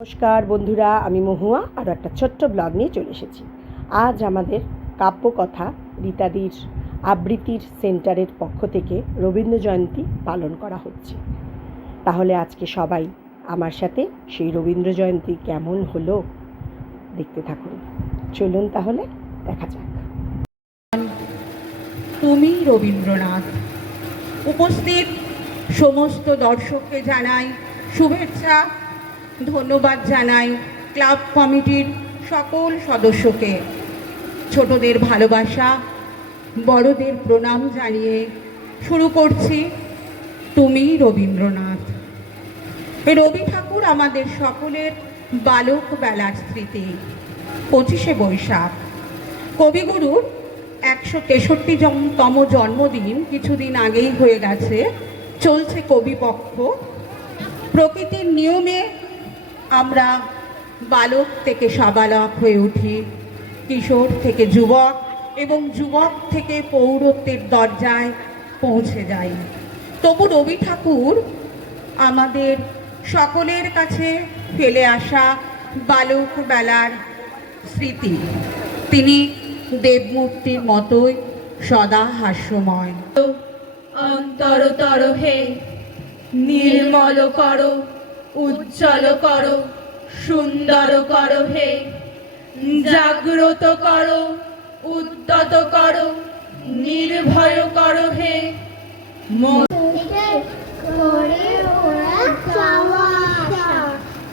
নমস্কার বন্ধুরা, আমি মহুয়া আর একটা ছোট্ট ব্লগ নিয়ে চলে এসেছি। আজ আমাদের কাব্যকথা রীতাদির আবৃত্তির সেন্টারের পক্ষ থেকে রবীন্দ্র জয়ন্তী পালন করা হচ্ছে। তাহলে আজকে সবাই আমার সাথে সেই রবীন্দ্র জয়ন্তী কেমন হলো দেখতে থাকুন। চলুন তাহলে দেখা যাক। তুমি রবীন্দ্রনাথ। উপস্থিত সমস্ত দর্শককে জানাই শুভেচ্ছা, ধন্যবাদ জানাই ক্লাব কমিটির সকল সদস্যকে। ছোটদের ভালোবাসা, বড়দের প্রণাম জানিয়ে শুরু করছি তুমি রবীন্দ্রনাথ। রবি ঠাকুর আমাদের সকলের বালক বেলার স্মৃতি। 25শে বৈশাখ কবিগুরুর 163তম জন্মদিন কিছুদিন আগেই হয়ে গেছে। চলছে কবিপক্ষ। প্রকৃতির নিয়মে আমরা বালক থেকে সাবালক হয়ে উঠি, কিশোর থেকে যুবক এবং যুবক থেকে পৌরত্বের দরজায় পৌঁছে যাই। তবু রবি ঠাকুর আমাদের সকলের কাছে ফেলে আসা বালক বেলার স্মৃতি। তিনি দেবমূর্তির মতোই সদা হাস্যময়। অন্তরতর হে নির্মল করো, উজ্জ্বল করো, সুন্দর করো হে, জাগ্রত করো, উদ্যত করো, নির্ভয় করো হে। করে ওরা চাওয়া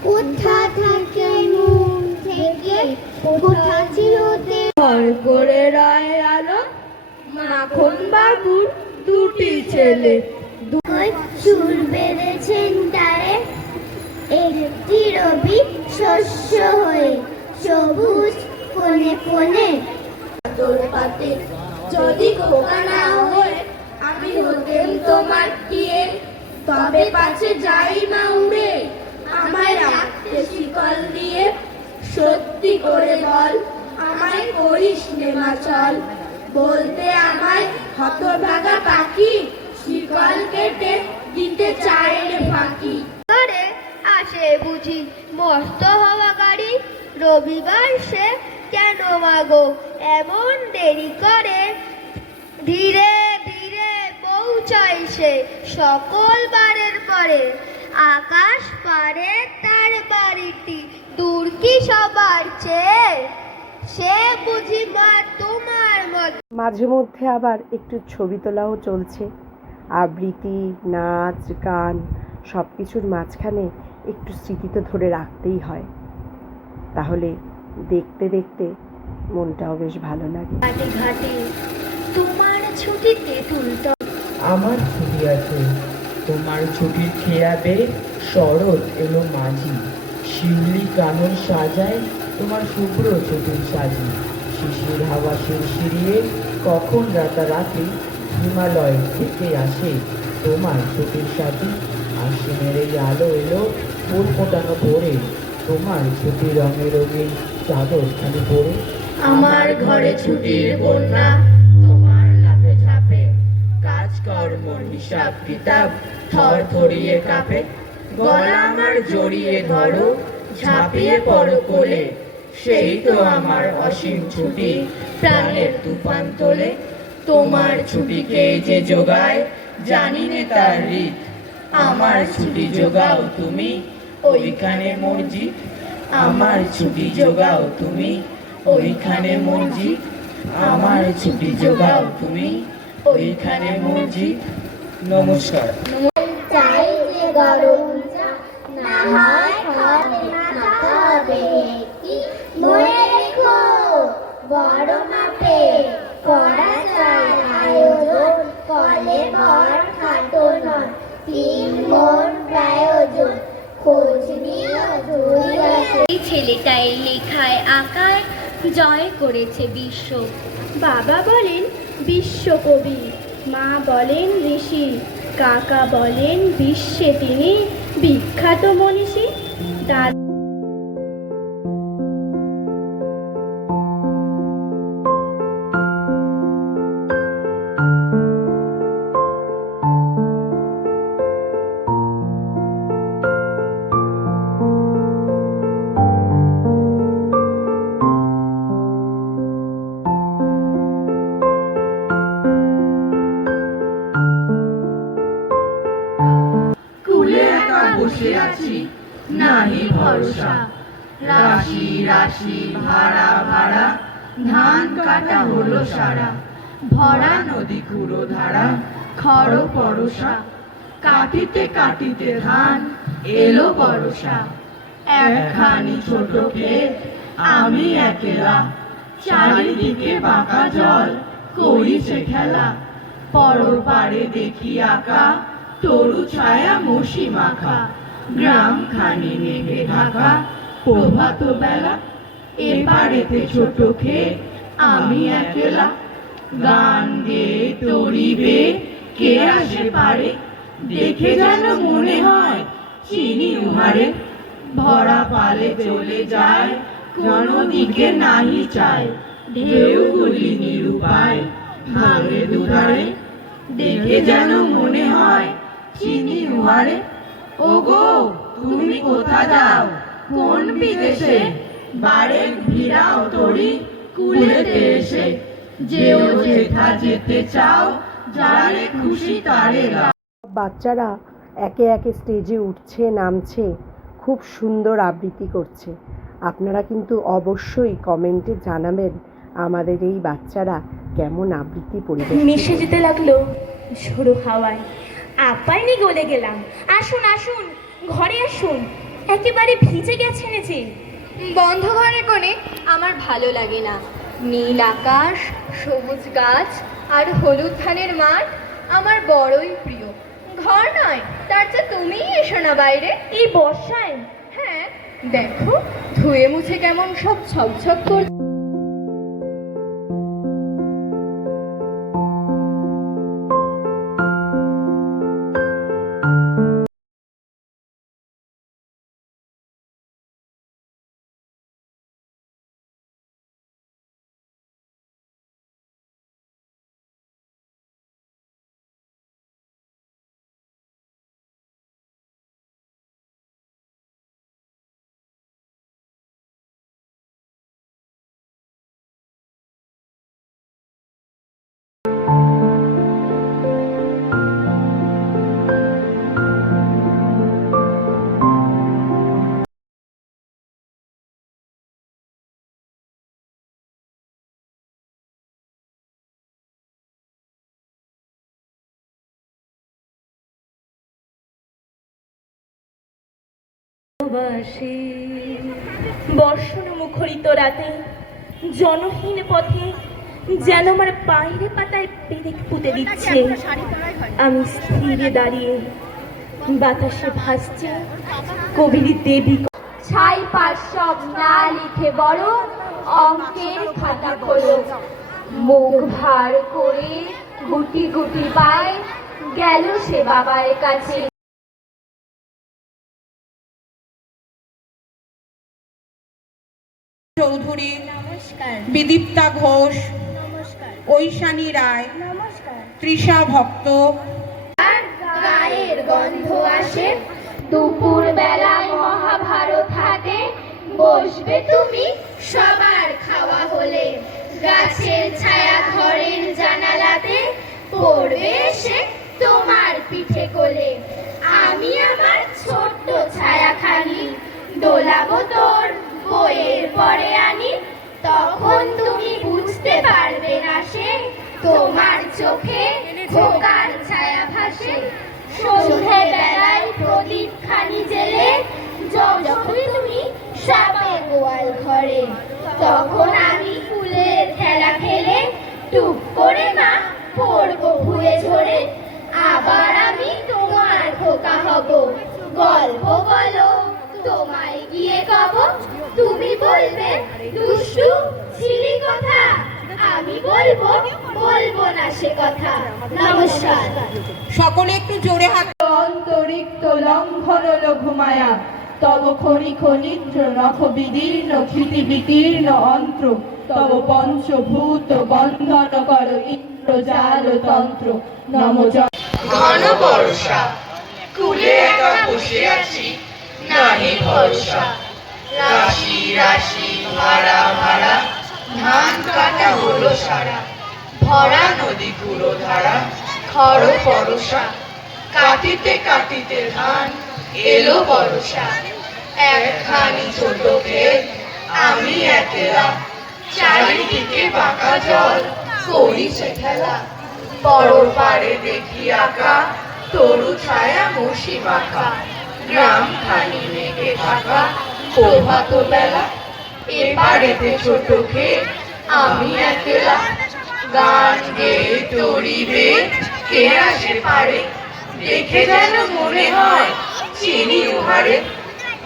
কোথা থাকে মন থেকে কোথা চিরতে করে রায় আলো মাখন বাবুর দুটি ছেলে, সুর বেঁধেছেন তারে একটি রবি শস্য হয়ে সবুজ কোণে কোণে তোর পাতে যদি খোকা না হয়ে আমি হতেন তোমার টিয়ে, তবে পাছে যাই মা উড়ে আমায় রাখতে শিকল দিয়ে। সত্যি করে বল আমায় করিস নে মা চল, বলতে আমায় হতভাগা পাখি শিকল কেটে দিতে চায় রে ফাঁকি। করে আসে বুঝি মস্ত হওয়া গাড়ি, রবিবার সে কেন মাগো এমন দেরি করে, ধীরে ধীরে পৌঁছায় সে সকল বারের পরে। আকাশ পারে তার বাড়িটি দূর কি সবার চেয়ে, সে বুঝি মা তোমার মত। মাঝে মধ্যে আবার একটু ছবি তোলাও চলছে। আবৃত্তি, নাচ, গান সব কিছুর মাঝখানে একটু স্মৃতি তো ধরে রাখতেই হয়। তাহলে দেখতে দেখতে মনটাও বেশ ভালো লাগে। ঘাটে ঘাটে তোমার ছুটিতে তুলত আমার ছুটি আছে, তোমার ছুটির খেয়াবে শরৎ এলো মাঝি, শিউলি কানন সাজায় তোমার শুভ্র ছুটির সাজি। শিশির হাওয়া শিরশিরিয়ে কখন রাতারাতি হিমালয় থেকে আসে তোমার ছুটির সাথী। আশ্বিনের এই আলো এলো ফুল ফোটানো পরে তোমার ছুটি রঙে রঙিন চাদর খালি পরে। আমার ঘরে ছুটির বন্যা তোমার লাফে ঝাপে, কাজকর্ম হিসাব কিতাব থর থরিয়ে কাঁপে। গলা আমার জড়িয়ে ধরো, ঝাঁপিয়ে পড়ো কোলে, সেই তো আমার অসীম ছুটি প্রাণের তুফান তোলে। তোমার ছুটিকে যে যোগায় জানি নে তার রীত, আমার ছুটি যোগাও তুমি ওইখানে মসজিদ। আমার ছুটি যোগাও তুমি ওইখানে মসজিদ, আমার ছুটি যোগাও তুমি ওইখানে মসজিদ। নমস্কার। চাই যে গরম চা না হয় খাবে না খাবে কি, মনে রেখো বড় মাপে করা যায় আয়োজন, কলে ভর খাটো নয় 3 মন প্রয়োজন, খোঁজ নিও এই ছেলেটাই লেখায় আঁকায় জয় করেছে বিশ্ব। বাবা বলেন বিশ্বকবি, মা বলেন ঋষি, কাকা বলেন বিশ্বে তিনি বিখ্যাত মনীষী। দাদা নাহি ভরসা। রাশি রাশি ভাড়া ভাড়া, ধান কাটা হলো সারা। ভরা নদী কুড়ো ধারা, খড় পরশা। কাটিতে কাটিতে ধান এলো বর্ষা। একখানি ছোট ক্ষেত আমি একলা, চারিদিকে বাঁকা জল করিছে খেলা। পরপারে দেখি আঁকা তরু ছায়া মসি মাখা। গ্রাম খানি মেঘে ঢাকা প্রভাত বেলা। এপারেতে ছোট ক্ষেত আমি একলা, গান গেয়ে তরিবে কে আসে পারে। দেখে যেন মনে হয় চিনি উহারে। ভরা পালে চলে যায় কোনো দিকে নাহি চায়। ঢেউগুলি নিরুপায় ভাঙে দুধারে। দেখে যেন মনে হয় চিনি উহারে। ওগো তুমি কোথা যাও কোন বিদেশে, বারে ভিড়াও তরি কুলেতে এসে। যেও যেথা যেতে চাও, যারে খুশি তারে গাও। বাচ্চারা একে একে স্টেজে উঠছে, নামছে, খুব সুন্দর আবৃত্তি করছে। আপনারা কিন্তু অবশ্যই কমেন্টে জানাবেন আমাদের এই বাচ্চারা কেমন আবৃত্তি পরিবেশন মিশে যেতে লাগলো ঝোড়ো হাওয়ায়। আপাইনি গলে গেলাম, আসুন আসুন ঘরে আসুন, একেবারে ভিজে গেছেন যে। বন্ধ ঘরে কোণে আমার ভালো লাগে না। নীল আকাশ, সবুজ গাছ আর হলুদ ধানের মাঠ আমার বড়ই প্রিয়। ঘর নয়, তার চেয়ে তুমিই এসো না বাইরে। এই বর্ষায়? হ্যাঁ, দেখো ধুয়ে মুছে কেমন সব ছকছক করছে। বর্ষণ মুখরিত রাতে জনহীন পথে যেন আমার পায়ের পাতায় পেরেক পুঁতে দিচ্ছে। আমি স্থিরে দাঁড়িয়ে, বাতাসে ভাসছে কবির দেবী। ছাই পাশ সব না লিখে বড় অঙ্কের খাতা খোলো। মুখ ভার করে গুটি গুটি পায় গেল সে বাবার কাছে। চৌধুরী, নমস্কার। বিদীপ্তা ঘোষ, নমস্কার। ঐশানী রায়, নমস্কার। তৃষা ভক্ত। গায়ের গন্ধ আসে, দুপুর বেলায় মহাভারত হাতে। বসবে তুমি সবার খাওয়া হলে, গাছের ছায়া ঘরের জানালাতে পড়বে এসে তোমার পিঠে কোলে। আমি আমার ছোট্ট ছায়াখানি দোলাবো তোর বইয়ের পরে আনি। তখন তুমি বুঝতে পারবে না সে, তোমার চোখে খোকার ছায়া ভাসে। সন্ধে বেলায় প্রদীপ খানি জেলে যখন তুমি সাপে গোয়াল ঘরে, তখন আমি ফুলের খেলা খেলে টুপ করে মা পড়বো ভুয়ে ঝরে। আবার আমি তোমার খোকা হব, গল্প বলো তোমায় গিয়ে কব। তুমি বলবে দুষ্টু ছিলি কথা, আমি বলবো বলবো না সে কথা। নমস্কার। সকলে একটু জোরে হাত। অন্তরিক্ত লঙ্ঘন লঘুমায়া, তব খনি খনিদ্র নখ বিদীর্ণ ক্ষিতি বিকীর্ণ অন্ত্র। তব পঞ্চভূত বন্ধন কর ইন্দ্রজাল তন্ত্র। নম ঘন বর্ষা, কুলে একা বসে আছি নাহি ভরসা। রাশি রাশি ভাড়া ভাড়া, ধান কাটা হলো সারা। ভরা নদী কুড়ো ধারা, খড় পরশা। কাটিতে কাটিতে ধান এলো বর্ষা। খানি ছোট ক্ষেত, আমি একলা, চারিদিকে বাঁকা জল, করিছে খেলা। বড় পাড়ে দেখি আঁকা, তরু ছায়া মসি মাখা, গ্রাম খানি মেঘে ঢাকা, প্রভাত বেলা। এপারেতে ছোট ক্ষেত, আমি একলা, গান গেয়ে তরিবে কে আসে পারে, দেখে যেন মনে হয় চিনি উহারে।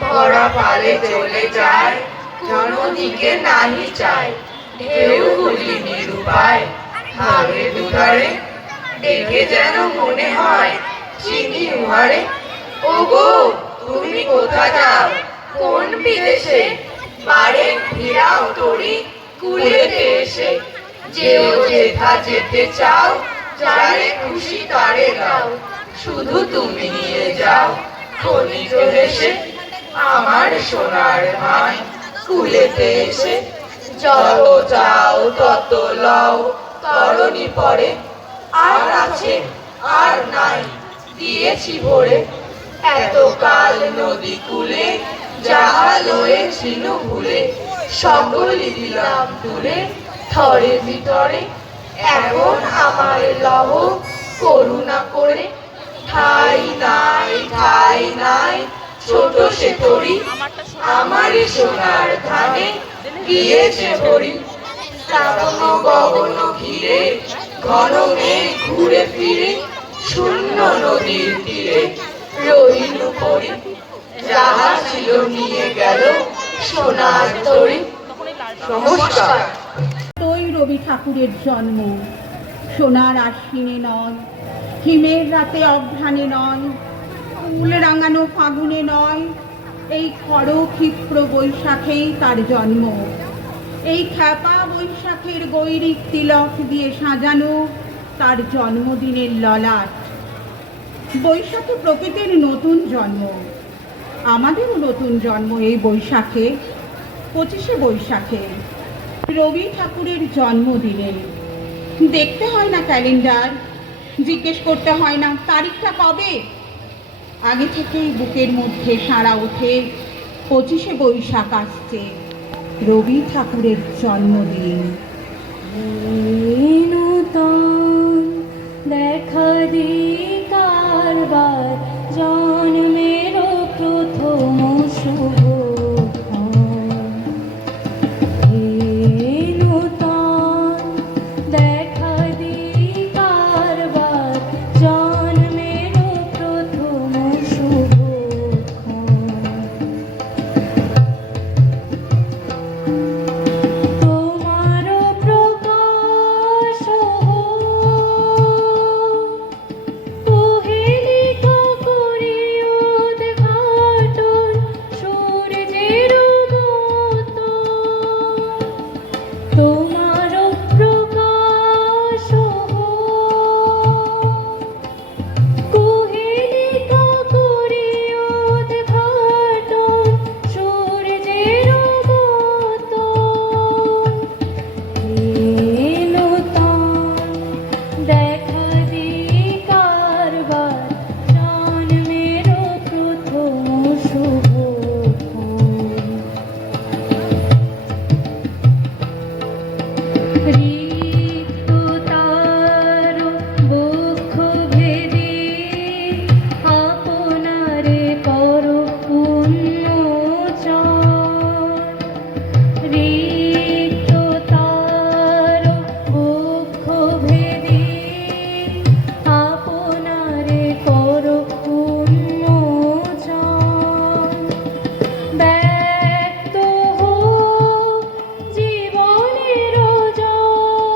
ভরা পালে চলে যায়, কোনো দিকে নাহি চায়, ঢেউগুলি নিরুপায় ভাবে দুধারে, দেখে যেন মনে হয় চিনি উহারে। ওগো তুমি কোথা যাও, কোন বিদেশে, পারে ফিরাও তরি কুলেতে এসে। যেও যেথা যেতে চাও, যারে খুশি তারে দাও, শুধু তুমি নিয়ে যাও খনিজ হেসে। আমার সোনার ধান কুলেতে এসে, যত চাও তত লও তরণী পরে। আর আছে আর নাই দিয়েছি ভরে, এতকাল নদী কূলে যাহা লয়েছিল ভুলে, সকলই দিলাম তুলে থরে ভিতরে। এখন আমার লহ করুণা করে, ঠাই নাই ছোট সে তরি, আমারই সোনার ধানে গিয়েছে ভরি। শ্রাবণ গগন ঘিরে ঘন মেঘ ঘুরে ফিরে, শূন্য নদীর তীরে রহিনু পরি। যাহা ছিল নিয়ে গেল সোনার তরি। নমস্কার। তোই রবি ঠাকুরের জন্ম, সোনার আশ্বিনে নয়, হিমের রাতে অঘ্রাণে নয়, ফুল রাঙানো ফাগুনে নয়, এই খড় ক্ষিপ্র বৈশাখেই তার জন্ম। এই খ্যাপা বৈশাখের গৈরিক তিলক দিয়ে সাজানো তার জন্মদিনের ললাট। বৈশাখে প্রকৃতির নতুন জন্ম, আমাদেরও নতুন জন্ম এই বৈশাখে, 25শে বৈশাখে, রবি ঠাকুরের জন্মদিনে। দেখতে হয় না ক্যালেন্ডার, জিজ্ঞেস করতে হয় না তারিখটা কবে, আগে থেকেই বুকের মধ্যে সাড়া ওঠে 25শে বৈশাখ আসছে, রবি ঠাকুরের জন্মদিন। দেখা দি কারবার জন্মের প্রথম শুভ দেখা দি কারবার জন্মের প্রথম শুভ তোমার প্রকাশ কুহেলিকা করি উদ্ঘাটন সূর্যের মতো তোমার প্রকাশ কুহেলিকা করি উদ্ঘাটন সূর্যের মতো এলো তার দেখা দি কারবার জন্মের প্রথম শুভ ঋতু তার বক্ষ ভেদে আপনারে কর উন্মোচন ঋতু তার বক্ষ ভেদে আপনারে কর উন্মোচন ব্যক্ত হোক জীবনের জল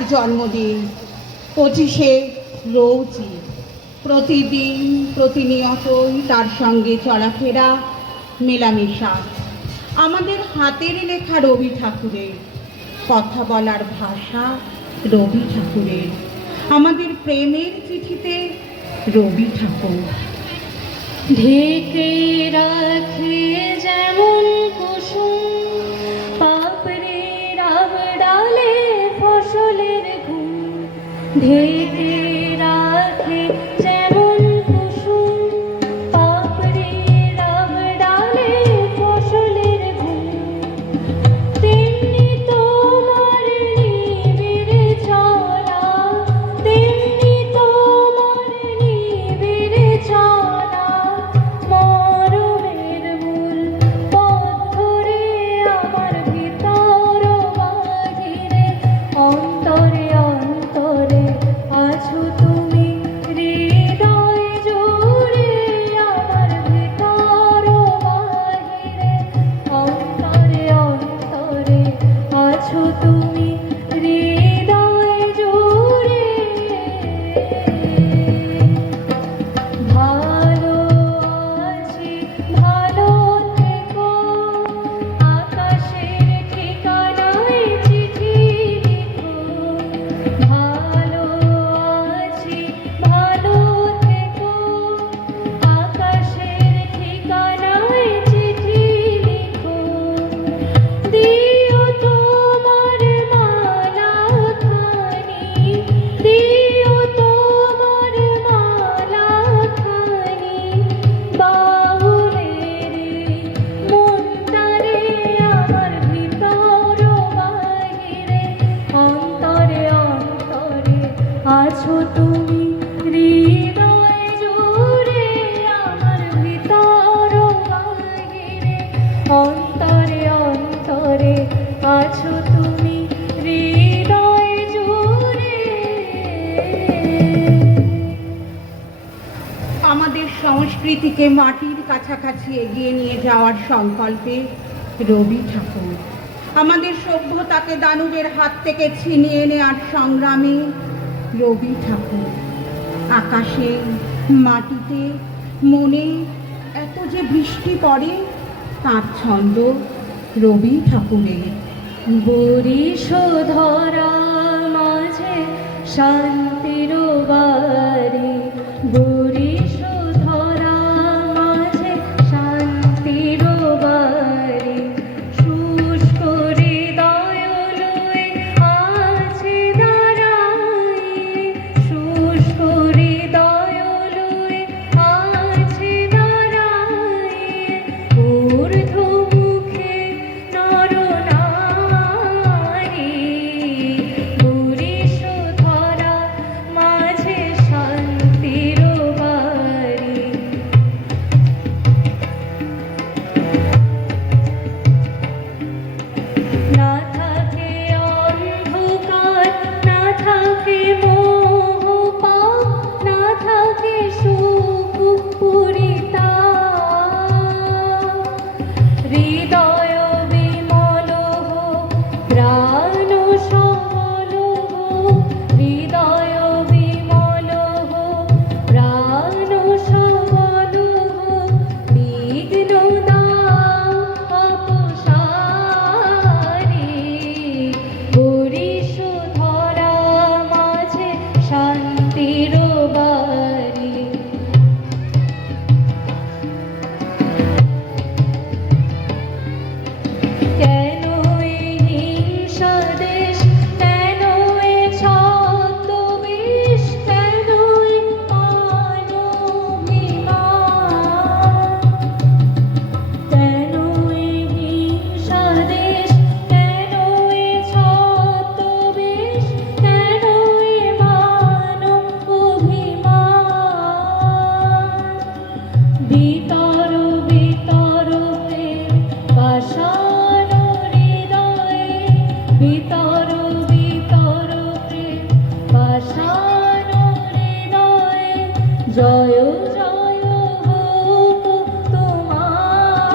তার জন্মদিন 25শে রৌচি। প্রতিদিন প্রতিনিয়তই তার সঙ্গে চলাফেরা, মেলামেশা। আমাদের হাতের লেখা রবি ঠাকুরের, কথা বলার ভাষা রবি ঠাকুরের, আমাদের প্রেমের চিঠিতে রবি ঠাকুর। ঢেকে রাখে যেমন কুসুম পাপড়ে রাব ডালে ফসলের ঘুম, ঢেকে রাখে যেমন কুসুম পাপড়ে রাব ডালে ফসলের ঘুম, তেমনি তোমার নিবিড় চলা, তেমনি তোমার নিবিড় চলা, মরমের মূল পথ ধরে আমার ভিতর বাহিরে, অন্তরে অন্তরে আছো তুমি, হৃদয় জুড়ে আমার ভিতর বাহিরে, অন্তরে অন্তরে আছো তুমি, হৃদয় জুড়ে। ভালো আছি ভালো থেকো, আকাশের ঠিকানায় চিঠি লিখো, ভালো আছি ভালো থেকো, আকাশের ঠিকানায় চিঠি লিখো, দিও তোমার মালা খানি, দিও তোমার মালা খানি, বাউলের মনটারে আমার ভিতর বাহিরে, অন্তরে অন্তরে আছো তুমি, হৃদয় জুড়ে আমার ভিতর বাহিরে, অন্তরে অন্তরে আছো তুমি, হৃদয় জুড়ে। আমাদের সংস্কৃতিকে মাটির কাছাকাছি এগিয়ে নিয়ে যাওয়ার সংকল্পে রবি ঠাকুর, আমাদের সভ্যতাকে দানবের হাত থেকে ছিনিয়ে নেওয়ার সংগ্রামে রবি ঠাকুর, আকাশে মাটিতে মনে এত যে বৃষ্টি পড়ে তার ছন্দ রবি ঠাকুরের। বরিশোধরা মাঝে শান্তির বাড়ি, বরিশোধরা মাঝে শান্তির বাড়ি, শুষ্ক হৃদয় লয়ে আছে দাঁড়ায়ে, শুষ্ক হৃদয় লয়ে আছে দাঁড়ায়ে, ঊর্ধ্বমুখে নরনারী, বরিশোধরা মাঝে শান্তির বাড়ি। না থাকে অন্ধকার, না থাকে মোহ পাপ, না থাকে সুখ পুরিতা, হৃদয় বিমল হোক, প্রাণ সবল হোক, হৃদয় বিমল হোক, প্রাণ সবল হোক, বিঘ্ন দাও অপসারি, বরিশোধরা মাঝে শান্তির বাড়ি। কেন এই হিংসা দেশ, কেন এ ছদ্মবেশ, কেন এ মানবিমান, কেন এই হিংসা দেশ, কেন এ ছদ্মবেশ, কেন এ মানবিমান, ভিতর ভিতর প্রেম পাষাণ হৃদয়ে, ভিতর ভিতর প্রেম পাষাণ হৃদয়ে, জয় জয় হোক তোমারি,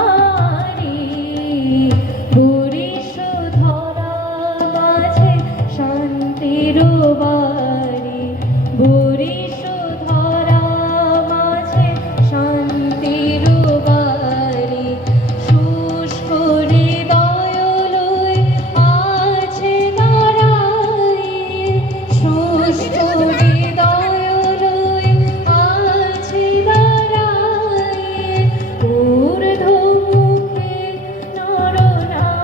বরিশোধরা মাঝে শান্তির বরিশধরা মাঝে শান্তির বাড়ি, শুষ্ক হৃদয় লই আছে দাঁড়াই, শুষ্ক হৃদয় লই আছে দাঁড়াই, ঊর্ধ্বমুখে নরনারী,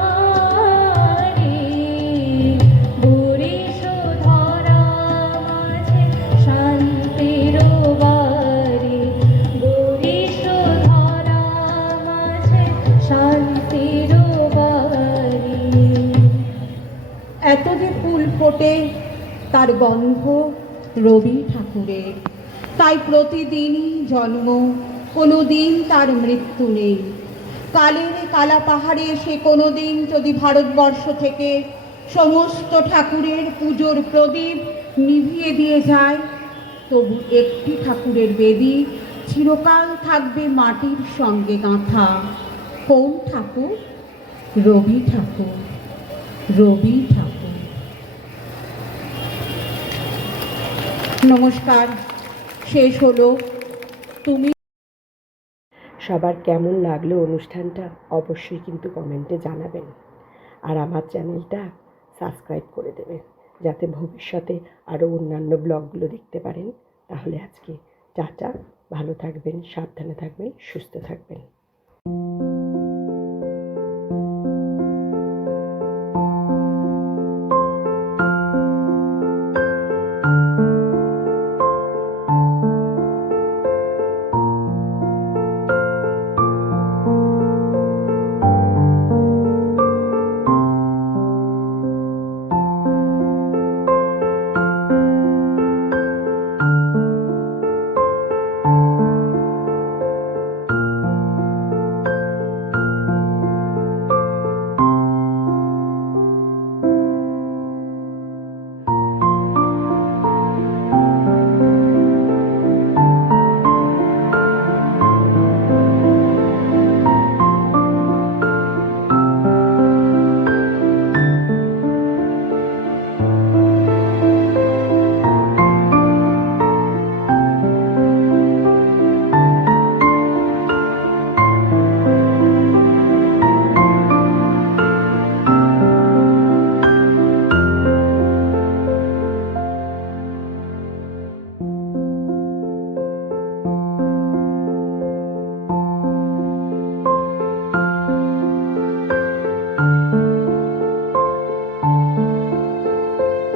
বরিশধরা মাঝে শান্তির বাড়ি, বরিশধরা মাঝে শান্তির বাড়ি। এত যে ফুল ফোটে তার গন্ধ রবি ঠাকুরের, তাই প্রতিদিনই জন্ম, কোনো দিন তার মৃত্যু নেই। কালের কালা পাহাড়ে সে কোনো দিন যদি ভারতবর্ষ থেকে সমস্ত ঠাকুরের পুজোর প্রদীপ নিভিয়ে দিয়ে যায়, তবু একটি ঠাকুরের বেদি চিরকাল থাকবে মাটির সঙ্গে গাঁথা। কোন ঠাকুর? রবি ঠাকুর, রবি ঠাকুর। নমস্কার, শেষ হলো। তুমি সবার কেমন লাগলো অনুষ্ঠানটা অবশ্যই কিন্তু কমেন্টে জানাবেন, আর আমার চ্যানেলটা সাবস্ক্রাইব করে দেবেন যাতে ভবিষ্যতে আরও অন্যান্য ব্লগগুলো দেখতে পারেন। তাহলে আজকে টাটা, ভালো থাকবেন, সাবধানে থাকবেন, সুস্থ থাকবেন।